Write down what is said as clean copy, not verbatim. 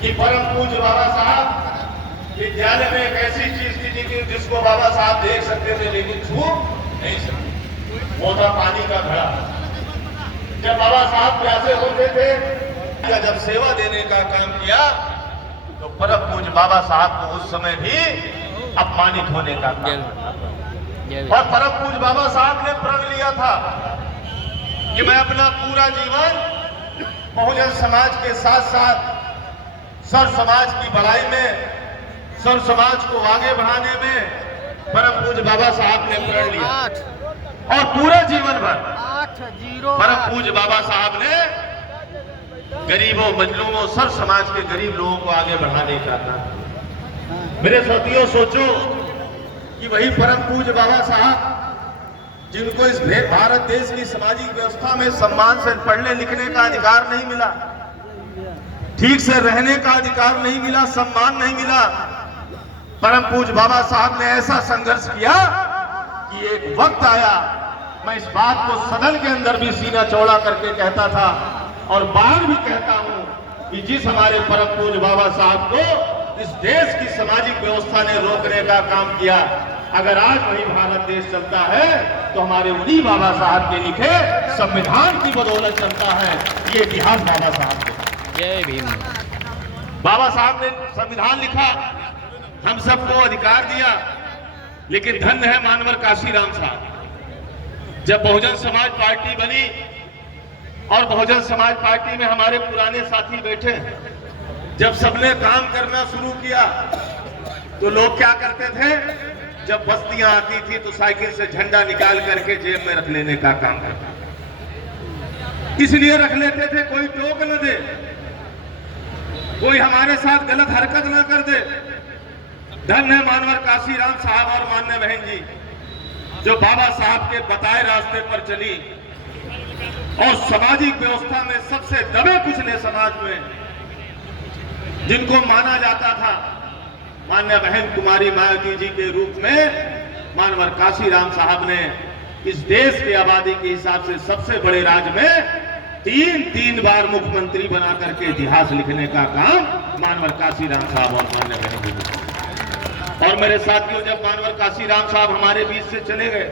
कि परम पूज्य बाबा साहब विद्यालय में एक ऐसी चीज थी जिसको बाबा साहब देख सकते थे लेकिन छू नहीं सकते। वो था पानी का घड़ा। जब बाबा साहब प्यासे होते थे या जब सेवा देने का काम किया तो परम पूज्य बाबा साहब को उस समय भी अपमानित होने का काम। और परम पूज्य बाबा साहब ने प्रण लिया था कि मैं अपना पूरा जीवन बहुजन समाज के साथ साथ सर्व समाज की भलाई में, सर्व समाज को आगे बढ़ाने में परम पूज्य बाबा साहब ने प्रण लिया। और पूरे जीवन भर परम पूज्य बाबा साहब ने गरीबों, मजलूमों, सर्व समाज के गरीब लोगों को आगे बढ़ाने का था। मेरे साथियों, सोचो कि वही परम पूज्य बाबा साहब जिनको इस भारत देश की सामाजिक व्यवस्था में सम्मान से पढ़ने लिखने का अधिकार नहीं मिला, ठीक से रहने का अधिकार नहीं मिला, सम्मान नहीं मिला, परम पूज्य बाबा साहब ने ऐसा संघर्ष किया कि एक वक्त आया, मैं इस बात को सदन के अंदर भी सीना चौड़ा करके कहता था और बाहर भी कहता हूं कि जिस हमारे परम पूज्य बाबा साहब को इस देश की सामाजिक व्यवस्था ने रोकने का काम किया, अगर आज वही भारत देश चलता है तो हमारे उन्हीं बाबा साहब के लिखे संविधान की बदौलत चलता है। ये इतिहास बाबा साहब ने, जय भीम। बाबा साहब ने संविधान लिखा, हम सबको अधिकार दिया, लेकिन धन्य है मानवर काशीराम साहब। जब बहुजन समाज पार्टी बनी और बहुजन समाज पार्टी में हमारे पुराने साथी बैठे, जब सबने काम करना शुरू किया तो लोग क्या करते थे, जब बस्तियां आती थी तो साइकिल से झंडा निकाल करके जेब में रख लेने का काम करते। इसलिए रख लेते थे कोई टोक न दे, कोई हमारे साथ गलत हरकत न कर दे। धन्य है मानवर काशीराम साहब और मान्य बहन जी, जो बाबा साहब के बताए रास्ते पर चली और सामाजिक व्यवस्था में सबसे दबे कुचले समाज में जिनको माना जाता था, मान्य बहन कुमारी मायावती जी के रूप में मानवर काशीराम साहब ने इस देश की आबादी के हिसाब से सबसे बड़े राज्य में तीन बार मुख्यमंत्री बना करके इतिहास लिखने का काम मानवर काशीराम साहब और मान्य बहन जी ने। और मेरे साथियों, जब मानवर काशीराम साहब हमारे बीच से चले गए